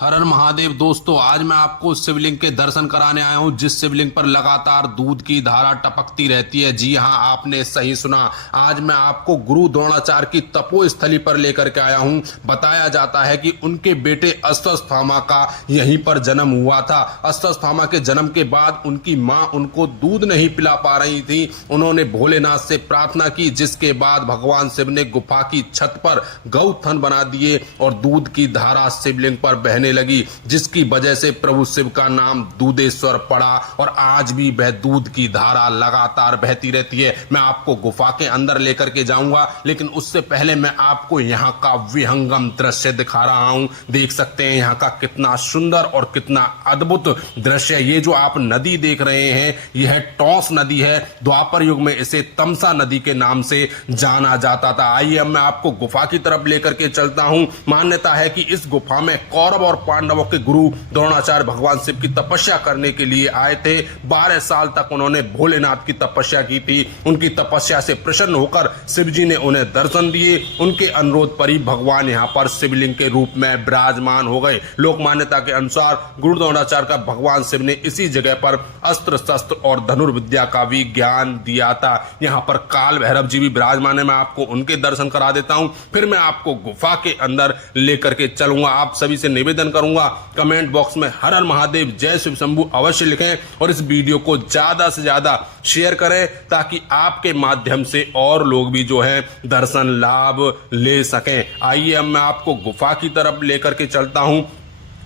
हर हर महादेव दोस्तों, आज मैं आपको उस शिवलिंग के दर्शन कराने आया हूं जिस शिवलिंग पर लगातार दूध की धारा टपकती रहती है। जी हां, आपने सही सुना। आज मैं आपको गुरु द्रोणाचार्य की तपोस्थली पर लेकर के आया हूं। बताया जाता है कि उनके बेटे अश्वत्थामा का यहीं पर जन्म हुआ था। अश्वत्थामा के जन्म के बाद उनकी मां उनको दूध नहीं पिला पा रही थी। उन्होंने भोलेनाथ से प्रार्थना की, जिसके बाद भगवान शिव ने गुफा की छत पर गौथन बना दिए और दूध की धारा शिवलिंग पर बहने लगी, जिसकी वजह से प्रभु शिव का नाम दूधेश्वर पड़ा और आज भी वह दूध की धारा लगातार बहती रहती है। मैं आपको गुफा के अंदर लेकर के जाऊंगा, लेकिन उससे पहले मैं आपको यहाँ का विहंगम दृश्य दिखा रहा हूं। देख सकते हैं यहाँ का कितना सुंदर और कितना अद्भुत दृश्य है। ये जो आप नदी देख रहे हैं, यह टॉस नदी है। द्वापर युग में इसे तमसा नदी के नाम से जाना जाता था। आइए अब मैं आपको गुफा की तरफ लेकर के चलता हूं। मान्यता है कि इस गुफा में कौरव और पांडवों के गुरु द्रोणाचार्य भगवान शिव की तपस्या करने के लिए आए थे। 12 साल तक उन्होंने भोलेनाथ की तपस्या की थी। उनकी तपस्या से प्रसन्न होकर शिव जी ने उन्हें दर्शन दिए। उनके अनुरोध पर ही भगवान यहाँ पर शिवलिंग के रूप में विराजमान हो गए। लोक मान्यता के अनुसार गुरु द्रोणाचार्य का भगवान शिव ने इसी जगह पर अस्त्र शस्त्र और धनुर्विद्या का भी ज्ञान दिया था। यहाँ पर काल भैरव जी भी विराजमान है। मैं आपको उनके दर्शन करा देता हूँ, फिर मैं आपको गुफा के अंदर लेकर के चलूंगा। आप सभी से निवेदन करूंगा, कमेंट बॉक्स में हर हर महादेव जय शिव शंभू अवश्य लिखें और इस वीडियो को ज्यादा से ज्यादा शेयर करें, ताकि आपके माध्यम से और लोग भी जो है दर्शन लाभ ले सकें। आइए अब मैं आपको गुफा की तरफ लेकर के चलता हूं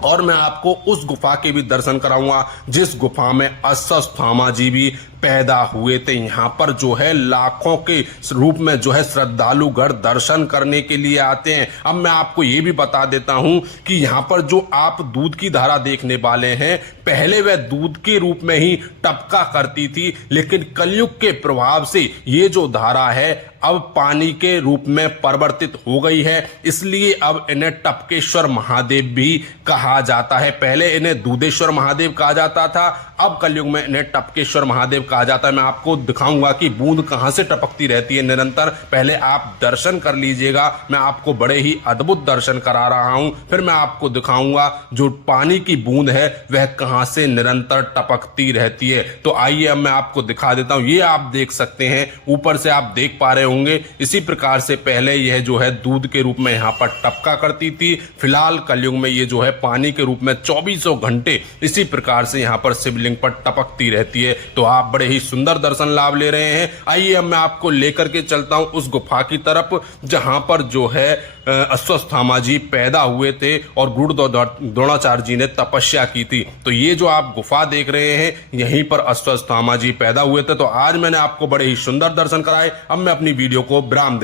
और मैं आपको उस गुफा के भी दर्शन कराऊंगा जिस गुफा में अश्वत्थामा जी भी पैदा हुए थे। यहाँ पर जो है लाखों के रूप में जो है श्रद्धालुगण दर्शन करने के लिए आते हैं। अब मैं आपको ये भी बता देता हूँ कि यहाँ पर जो आप दूध की धारा देखने वाले हैं, पहले वह दूध के रूप में ही टपका करती थी, लेकिन कलयुग के प्रभाव से ये जो धारा है अब पानी के रूप में परिवर्तित हो गई है। इसलिए अब इन्हें टपकेश्वर महादेव भी कहा जाता है। पहले इन्हें दूधेश्वर महादेव कहा जाता था, अब कलयुग में इन्हें टपकेश्वर महादेव कहा जाता है। मैं आपको दिखाऊंगा कि बूंद कहां से टपकती रहती है निरंतर। पहले आप दर्शन कर लीजिएगा, मैं आपको बड़े ही अद्भुत दर्शन करा रहा हूं, फिर मैं आपको दिखाऊंगा जो पानी की बूंद है वह कहां से निरंतर टपकती रहती है। तो आइए अब मैं आपको दिखा देता हूं। ये आप देख सकते हैं, ऊपर से आप देख पा रहे होंगे। इसी प्रकार से पहले यह जो है दूध के रूप में यहाँ पर टपका करती थी। फिलहाल कलयुग में ये जो है पानी के रूप में 24 घंटे इसी प्रकार से यहाँ पर शिवलिंग पर टपकती रहती है। तो आप बड़े ही सुंदर दर्शन लाभ ले रहे हैं। आइए अब मैं आपको लेकर के चलता हूं उस गुफा की तरफ जहां पर जो है अश्वत्थामा जी पैदा हुए थे और गुरु द्रोणाचार्य जी ने तपस्या की थी। तो ये जो आप गुफा देख रहे हैं, यहीं पर अश्वत्थामा जी पैदा हुए थे। तो आज मैंने आपको बड़े ही सुंदर दर्शन कराए। अब मैं अपनी वीडियो को विराम दे